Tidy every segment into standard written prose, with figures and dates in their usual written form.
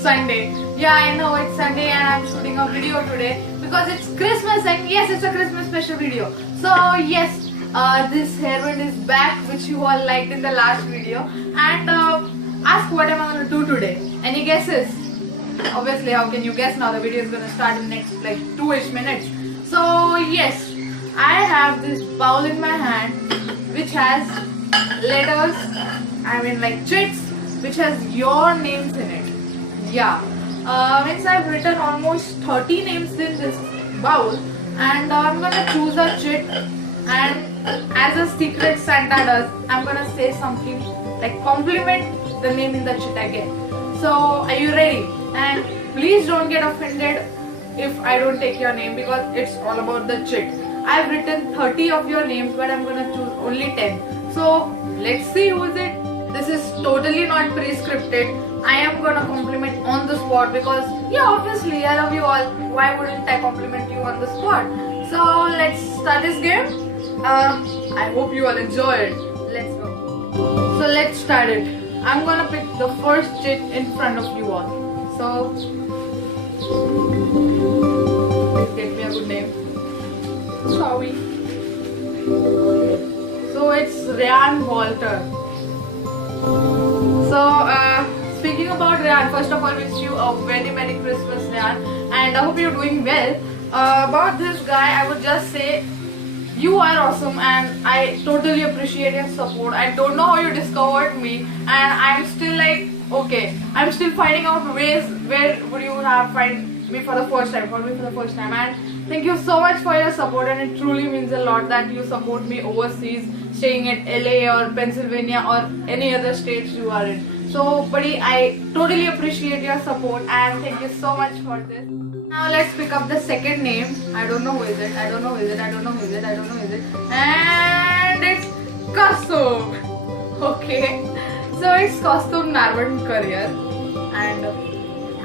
Sunday. Yeah, I know it's Sunday and I'm shooting a video today because it's Christmas and yes, it's a Christmas special video. So yes, this hairband is back, which you all liked in the last video. And ask what am I going to do today? Any guesses? Obviously, how can you guess now? The video is going to start in the next like 2ish minutes. So yes, I have this bowl in my hand which has letters, I mean like chits, which has your names in it. Yeah, means I've written almost 30 names in this bowl, and I'm gonna choose a chit, and as a secret Santa does, I'm gonna say something like compliment the name in the chit again. So are you ready? And please don't get offended if I don't take your name because it's all about the chit. I've written 30 of your names, but I'm gonna choose only 10. So let's see who is it. This is totally not pre-scripted. I am gonna compliment on the spot because yeah, obviously I love you all. Why wouldn't I compliment you on the spot? So let's start this game. I hope you all enjoy it. Let's go. So let's start it. I'm gonna pick the first chit in front of you all. So please get me a good name. Sorry. So it's Ryan Walter. So speaking about Ryan, first of all, wish you a very Merry Christmas, Ryan, and I hope you're doing well. About this guy, I would just say you are awesome, and I totally appreciate your support. I don't know how you discovered me, and I'm still like okay, I'm still finding out ways where would you have find me for the first time, and thank you so much for your support, and it truly means a lot that you support me overseas, staying at LA or Pennsylvania or any other states you are in. So buddy, I totally appreciate your support and thank you so much for this. Now let's pick up the second name. I don't know who is it, and it's Kaustubh. Okay, so it's Kaustubh Narvandkar, and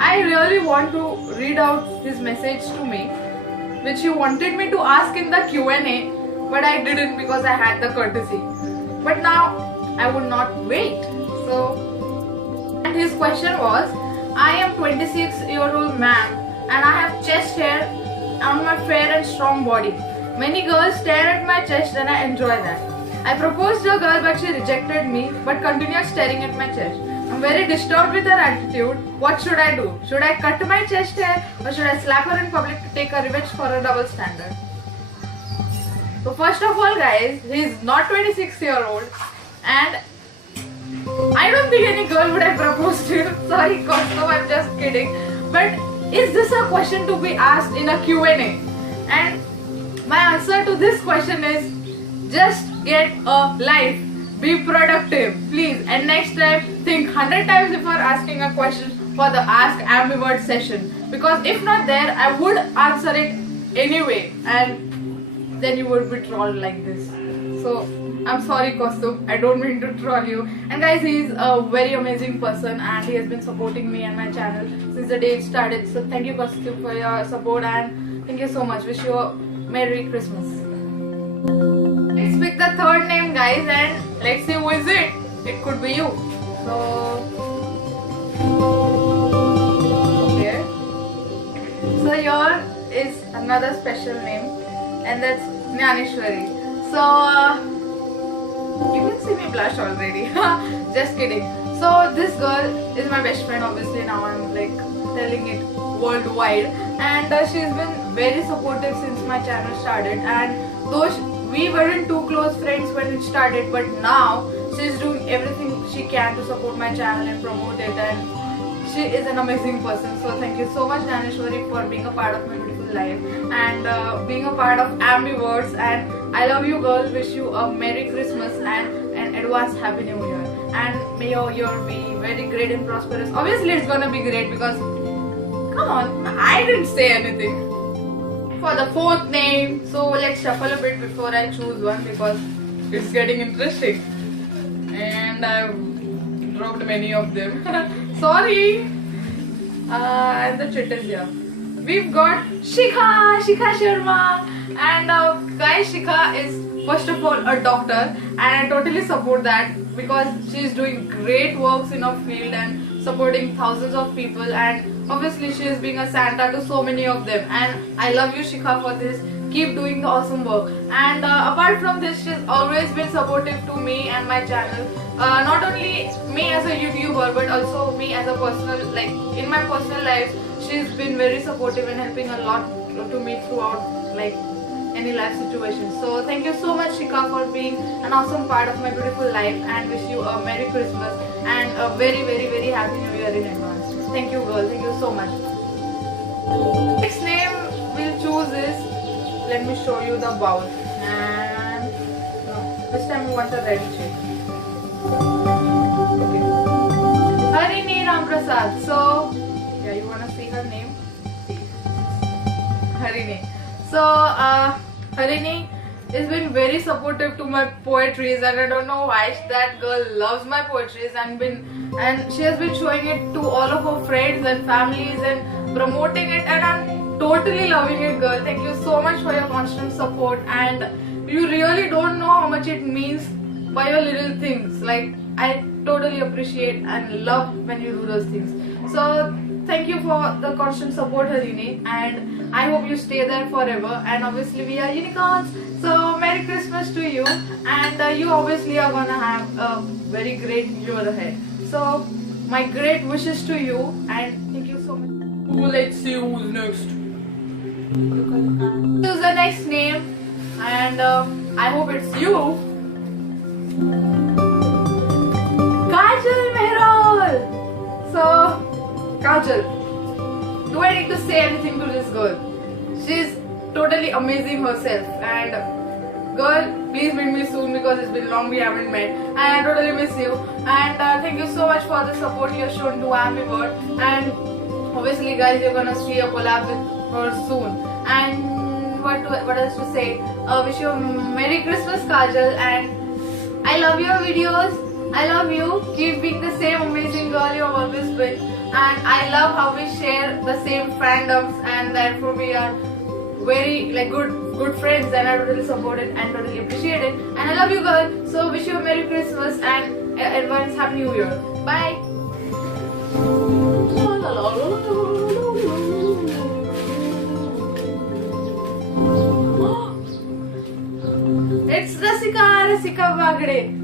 I really want to read out his message to me, which you wanted me to ask in the Q&A, but I didn't because I had the courtesy. But now I would not wait. So, and his question was, I am 26-year-old man and I have chest hair on my fair and strong body. Many girls stare at my chest and I enjoy that. I proposed to a girl but she rejected me but continued staring at my chest. I'm very disturbed with her attitude. What should I do? Should I cut my chest hair or should I slap her in public to take a revenge for a double standard? So first of all guys, he is not 26-year-old and I don't think any girl would have proposed to him. Sorry Kaustubh, I'm just kidding. But is this a question to be asked in a Q&A? And my answer to this question is just get a life. Be productive, please. And next time, think 100 times before asking a question for the Ask Ambivert session. Because if not there, I would answer it anyway. And then you would be trolled like this. So, I'm sorry Kaustubh, I don't mean to troll you. And guys, he is a very amazing person and he has been supporting me and my channel since the day it started. So thank you Kaustubh for your support and thank you so much. Wish you a Merry Christmas. Let's pick the third name guys and let's see who is it. It could be you. So, okay. So here is another special name and that's Jnaneshwari. So, you can see me blush already. Just kidding. So this girl is my best friend. Obviously now I'm like telling it worldwide, and she's been very supportive since my channel started. And though we weren't too close friends when it started, but now she's doing everything she can to support my channel and promote it. And she is an amazing person. So thank you so much Jnaneshwari for being a part of my beautiful life and being a part of Ambiverts. And I love you girl, wish you a Merry Christmas and an advance Happy New Year. And may your year be very great and prosperous. Obviously it's gonna be great because, come on, I didn't say anything. For the fourth name, so let's shuffle a bit before I choose one because it's getting interesting. And I've dropped many of them. Sorry. And the chit is here. We've got Shikha Sharma. And guys, Shikha is first of all a doctor and I totally support that because she's doing great works in her field and supporting thousands of people, and obviously she is being a Santa to so many of them. And I love you, Shikha, for this. Keep doing the awesome work. And apart from this, she's always been supportive to me and my channel. Not only me as a YouTuber, but also me as a personal, like in my personal life, she's been very supportive and helping a lot to me throughout like any life situation. So thank you so much, Shikha, for being an awesome part of my beautiful life, and wish you a Merry Christmas and a very, very, very Happy New Year in advance. Thank you, girl. Thank you so much. Next name we'll choose is, let me show you the bowl. And no, this time we want a red shape. Okay. Harini Ramprasad. So yeah, you wanna see her name? Harini. So Harini has been very supportive to my poetries, and I don't know why that girl loves my poetries, and she has been showing it to all of her friends and families and promoting it, and I'm totally loving it, girl. Thank you so much for your constant support, and you really don't know how much it means by your little things. Like, I totally appreciate and love when you do those things. So thank you for the constant support, Harini, and I hope you stay there forever. And obviously we are unicorns, so Merry Christmas to you, and you obviously are gonna have a very great year ahead. So my great wishes to you, and thank you so much. Let's see who's next. Choose the next name, and I hope it's you. Kajal Mehrol. So Kajal, do I need to say anything to this girl? She's totally amazing herself, and girl, please meet me soon, because it's been long we haven't met, and I totally miss you. And thank you so much for the support you have shown to Ambivert, and obviously guys, you're gonna see a collab with her soon. And what else to say? Wish you a Merry Christmas, Kajal, and I love your videos. I love you. Keep being the same amazing girl you have always been. And I love how we share the same fandoms, and therefore we are very like good friends, and I totally support it and totally appreciate it. And I love you, girl. So wish you a Merry Christmas and advance Happy New Year. Bye. It's Rasika Bagde.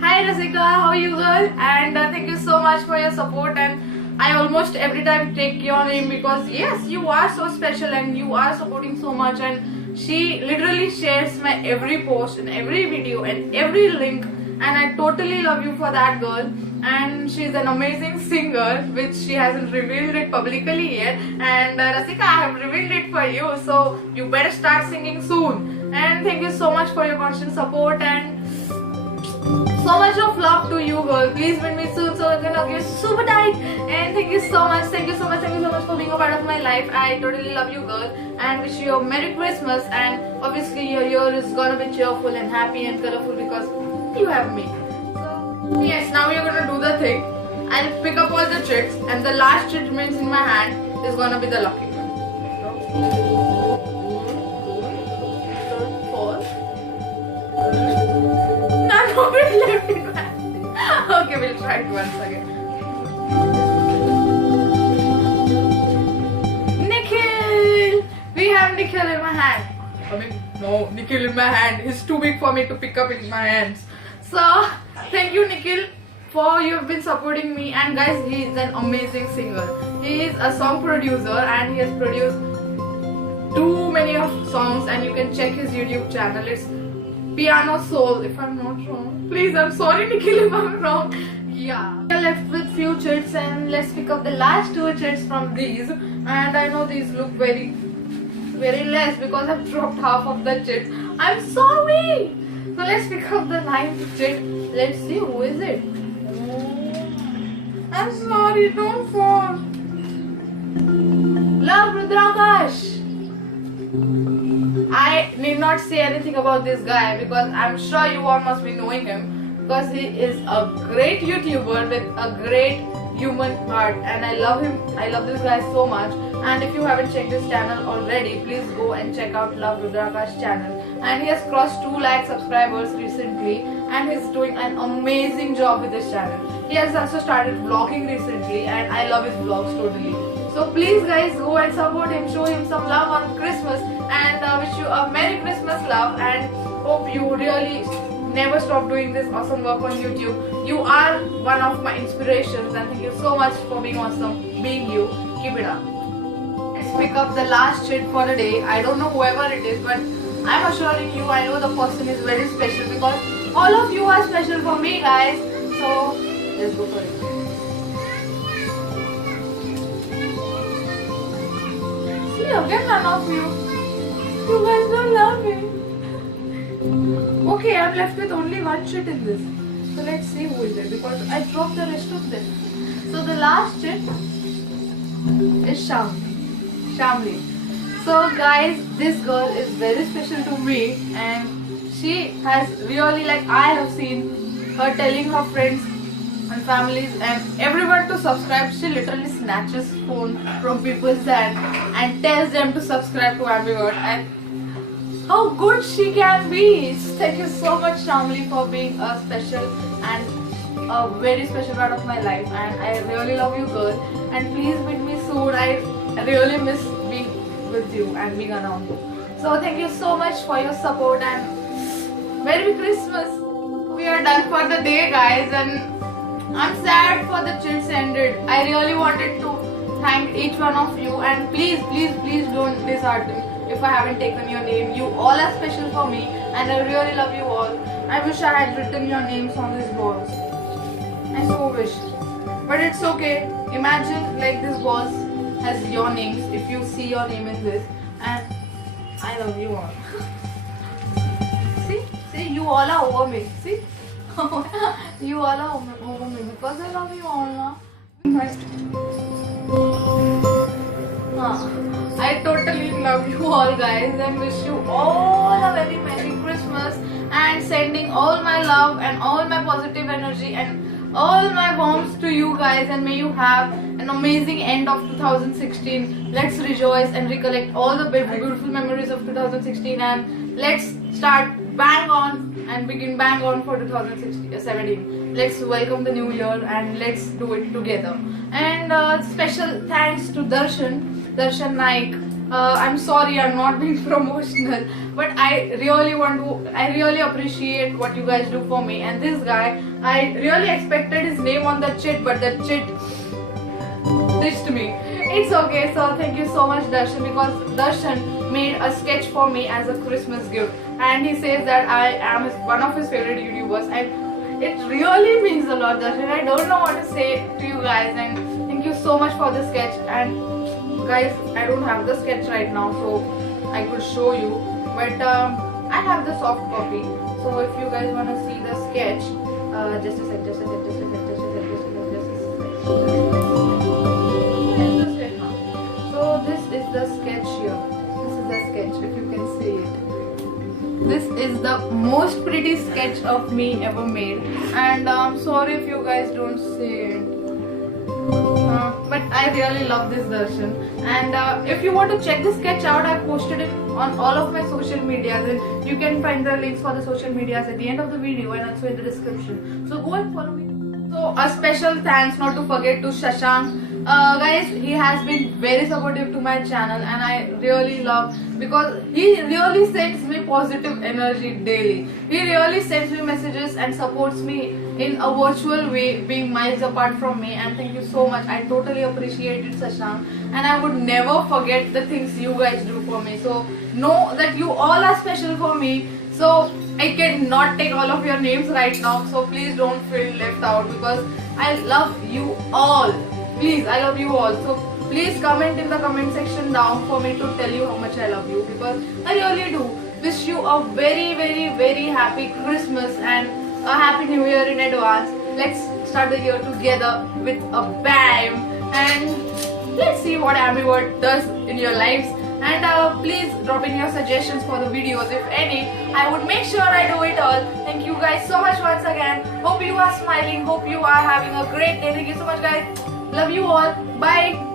Hi Rasika, how are you, girl? And thank you so much for your support, and I almost every time take your name, because yes, you are so special and you are supporting so much, and she literally shares my every post and every video and every link, and I totally love you for that, girl. And she's an amazing singer, which she hasn't revealed it publicly yet, and Rasika, I have revealed it for you, so you better start singing soon. And thank you so much for your constant support, and so much of love to you, girl. Please meet me soon so I can hug you super tight. And thank you so much, thank you so much, thank you so much for being a part of my life. I totally love you, girl, and wish you a Merry Christmas. And obviously your year is gonna be cheerful and happy and colorful, because you have me. So yes, now you're gonna do the thing. I'll pick up all the chits, and the last chit remains in my hand is gonna be the lucky one. Left in my hand. Okay, we'll try it once again. Nikhil! We have Nikhil in my hand. I mean, no, Nikhil in my hand. He's too big for me to pick up in my hands. So, thank you, Nikhil, for you've been supporting me. And guys, he is an amazing singer. He is a song producer, and he has produced too many of songs, and you can check his YouTube channel. It's Piano Soul, if I'm not wrong. Please, I'm sorry, Nikhil, if I'm wrong. Yeah. We are left with few chits, and let's pick up the last two chits from these. And I know these look very less because I've dropped half of the chits. I'm sorry. So let's pick up the ninth chit. Let's see who is it. I'm sorry, don't fall. Love Rudrakash. I need not say anything about this guy, because I'm sure you all must be knowing him, because he is a great YouTuber with a great human heart, and I love him. I love this guy so much, And if you haven't checked his channel already, please go and check out Love Rudraka's channel. And he has crossed 2 lakh subscribers recently, and he's doing an amazing job with his channel. He has also started vlogging recently, and I love his vlogs totally. So please guys, go and support him, show him some love on Christmas, and wish you a Merry Christmas, love, and hope you really never stop doing this awesome work on YouTube. You are one of my inspirations, and thank you so much for being awesome, being you. Keep it up. Let's pick up the last shit for the day. I don't know whoever it is, but I'm assuring you, I know the person is very special because all of you are special for me, guys. So let's go for it. See, again none of you. You guys don't love me. Okay, I'm left with only one shit in this. So let's see who is it, because I dropped the rest of them. So the last shit is Shamli. So guys, this girl is very special to me, and she has really, like, I have seen her telling her friends and families and everyone to subscribe. She literally snatches phone from people's hand and tells them to subscribe to Ambivert, and how good she can be. So thank you so much, Shamli, for being a special and a very special part of my life, and I really love you, girl, and please meet me soon. I really miss being with you and being around you. So thank you so much for your support, and Merry Christmas. We are done for the day, guys, and I'm sad for the chills ended. I really wanted to thank each one of you, and please don't dishearten if I haven't taken your name. You all are special for me, and I really love you all. I wish I had written your names on these balls. I so wish. But it's okay. Imagine, like, this balls has your names if you see your name in this, and I love you all. See, you all are over me. See? You all are over me because I love you all now. I totally love you all, guys, and wish you all a very Merry Christmas, and sending all my love and all my positive energy and all my warmth to you guys, and may you have an amazing end of 2016. Let's rejoice and recollect all the beautiful memories of 2016, and let's start bang on and begin bang on for 2017. Let's welcome the new year and let's do it together. And special thanks to Darshan Naik. I'm sorry I'm not being promotional, but I really appreciate what you guys do for me. And this guy, I really expected his name on the chit, but the chit ditched me. It's okay. So thank you so much, Darshan, because Darshan made a sketch for me as a Christmas gift, and he says that I am one of his favorite YouTubers, and it really means a lot, Darshan. I don't know what to say to you guys, and thank you so much for the sketch. And guys, I don't have the sketch right now, so I could show you, but I have the soft copy. So if you guys want to see the sketch, just a sec. So this is the sketch here. This is the sketch, if you can see it. This is the most pretty sketch of me ever made, and I'm sorry if you guys don't see it. But I really love this Darshan, and if you want to check the sketch out, I've posted it on all of my social medias, and you can find the links for the social medias at the end of the video and also in the description. So go and follow me. So a special thanks not to forget to Shashank. Guys, he has been very supportive to my channel, and I really love, because he really sends me positive energy daily. He really sends me messages and supports me in a virtual way, being miles apart from me, and thank you so much. I totally appreciate it, Shashank, and I would never forget the things you guys do for me. So know that you all are special for me. So I cannot take all of your names right now, so please don't feel left out, because I love you all. Please, I love you all. So please comment in the comment section down for me to tell you how much I love you, because I really do. Wish you a very happy Christmas and a happy new year in advance. Let's start the year together with a bang, and let's see what Ambivert does in your lives. And please drop in your suggestions for the videos, if any. I would make sure I do it all. Thank you guys so much once again. Hope you are smiling. Hope you are having a great day. Thank you so much, guys. Love you all. Bye.